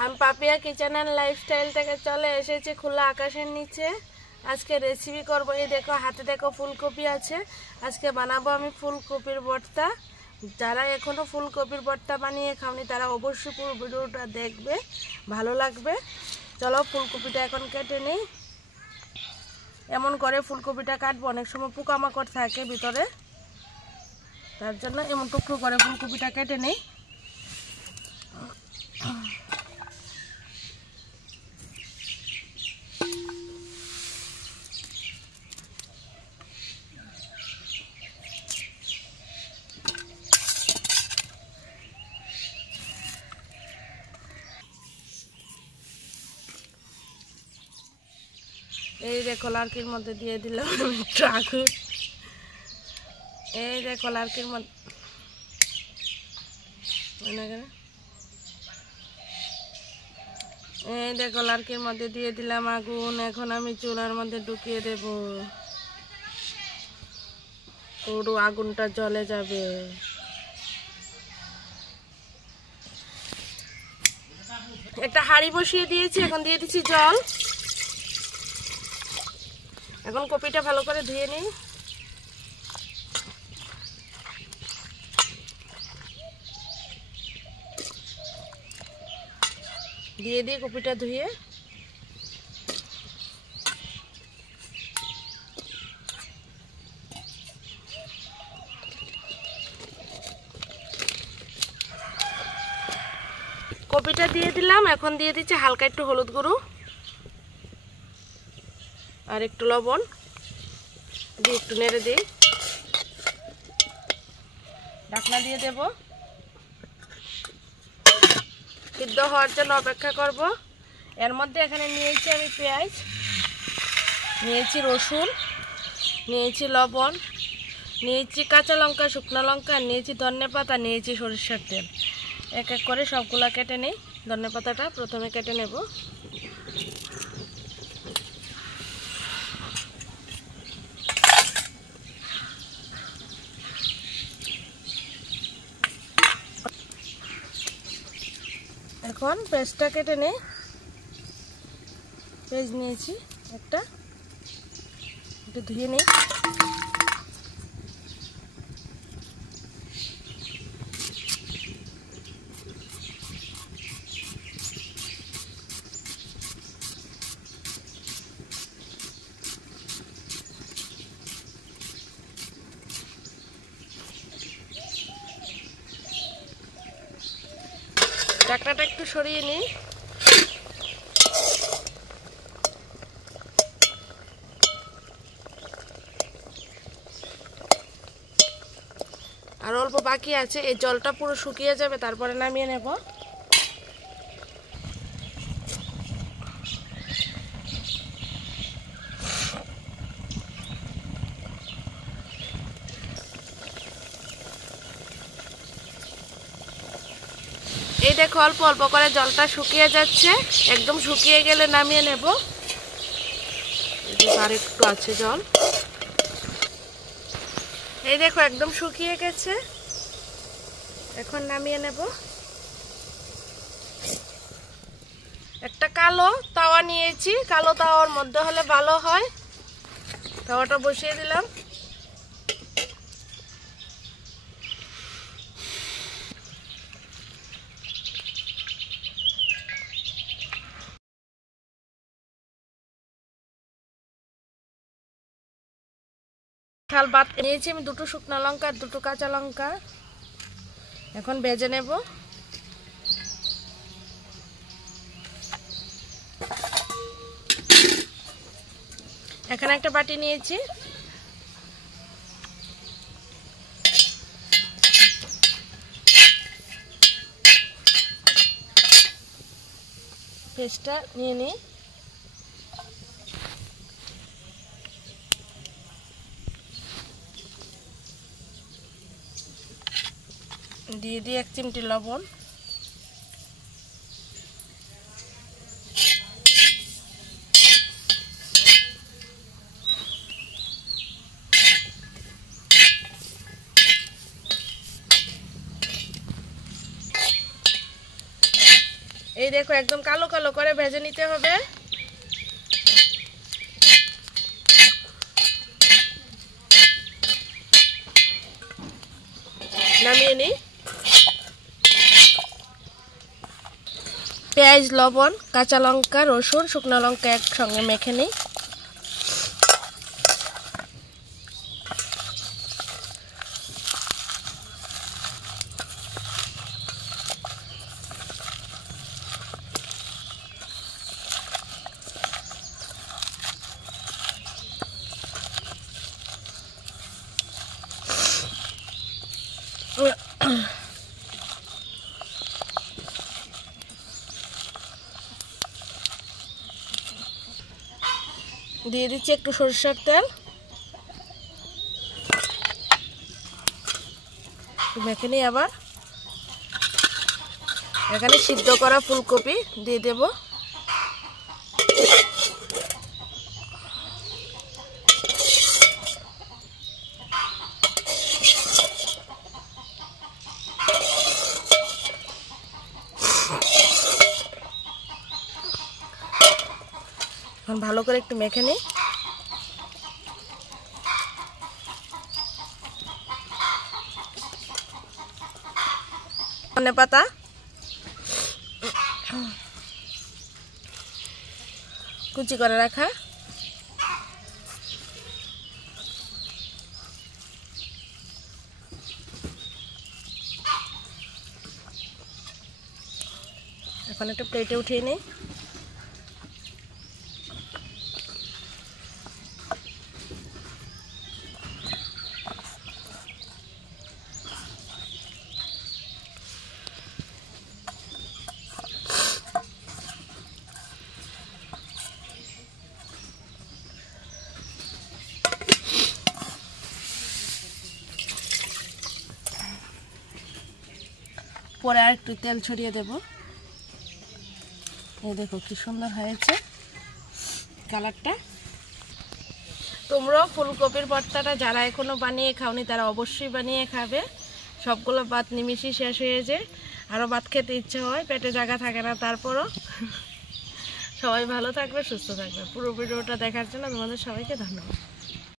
আমি Papiya kitchen and lifestyle থেকে চলে এসেছি খোলা আকাশের নিচে। আজকে রেসিপি করব। এই দেখো হাতে দেখো ফুলকপি আছে। আজকে বানাবো আমি ফুলকপির ভর্তা। যারা এখনো ফুলকপির ভর্তা বানিয়ে খাওনি তারা অবশ্যই পুরো ভিডিওটা দেখবে, ভালো লাগবে। চলো ফুলকপিটা এখন কেটে নিই। এমন করে ফুলকপিটা কাটবো, অনেক সময় পোকামাকড় থাকে ভিতরে, তার জন্য এমন টুকরো করে ফুলকপিটা কেটে নিই। এই দেখো লার্কির মধ্যে দিয়ে দিলাম ট্রাকুর। এই দেখো লার্কির মধ্যে এই দেখো লার্কির মধ্যে দিয়ে দিলাম আগুন। এখন আমি চুলার মধ্যে ঢুকিয়ে দেব, পুরো আগুনটা জ্বলে যাবে। একটা হাঁড়ি বসিয়ে দিয়েছি, এখন দিয়ে দিচ্ছি জল। এখন কপিটা ভালো করে ধুয়ে নিই। দিয়ে দিই কপিটা ধুয়ে। কপিটা দিয়ে দিলাম। এখন দিয়ে দিচ্ছি হালকা একটু হলুদ গুঁড়ো আর একটু লবণ দিয়ে একটু নেড়ে দিই। ঢাকনা দিয়ে দেব, সিদ্ধ হওয়ার জন্য অপেক্ষা করব। এর মধ্যে এখানে নিয়েছি আমি পেঁয়াজ, নিয়েছি রসুন, নিয়েছি লবণ, নিয়েছি কাঁচা লঙ্কা, শুকনো লঙ্কা, নিয়েছি ধনেপাতা, নিয়েছি সরিষার তেল। এক এক করে সবগুলা কেটে নিই। ধনেপাতাটা প্রথমে কেটে নেব। এখন পেঁয়াজটা কেটে নেই। পেঁয়াজ নিয়েছি একটা, একটু ধুয়ে নেই। ঢাকনাটা একটু সরিয়ে নিই। আর অল্প বাকি আছে, এই জলটা পুরো শুকিয়ে যাবে, তারপরে নামিয়ে নেব। এই দেখো অল্প অল্প করে জলটা শুকিয়ে যাচ্ছে। একদম শুকিয়ে গেলে নামিয়ে নেব। আর একটু আছে জল। এই দেখো একদম শুকিয়ে গেছে, এখন নামিয়ে নেব। একটা কালো তাওয়া নিয়েছি, কালো তাওয়ার মধ্যে হলে ভালো হয়। তাওয়াটা বসিয়ে দিলাম। ঝাল ভাত নিয়েছি আমি, দুটো শুকনো লঙ্কা আর দুটো কাঁচা লঙ্কা। এখন ভেজে নেব। এখানে একটা বাটি নিয়েছি, পেস্টটা নিয়ে নিই। দিয়ে দিই 1 চিমটি লবণ। এই দেখো একদম কালো কালো করে ভেজে নিতে হবে। নামিয়ে নিই। পেঁয়াজ, লবণ, কাঁচা লঙ্কা, রসুন, শুকনো লঙ্কা একসঙ্গে মেখে নিই। দিয়ে দিচ্ছি একটু সরিষার তেল, মেখে নিই। আবার এখানে সিদ্ধ করা ফুলকপি দিয়ে দেব। এখন ভালো করে একটু মেখে নিই। ধনে পাতা, কুচি করে রাখা, এখন একটা প্লেটে উঠিয়ে নিই। পরে আর একটু তেল ছড়িয়ে দেব। এই দেখো কি সুন্দর হয়েছে কালারটা। তোমরাও ফুলকপির ভর্তাটা যারা এখনো বানিয়ে খাওনি তারা অবশ্যই বানিয়ে খাবে। সবগুলো ভাত নিমিশই শেষ হয়ে যায়, আরও ভাত খেতে ইচ্ছে হয়, পেটে জায়গা থাকে না। তারপরও সবাই ভালো থাকবে, সুস্থ থাকবে। পুরো ভিডিওটা দেখার জন্য তোমাদের সবাইকে ধন্যবাদ।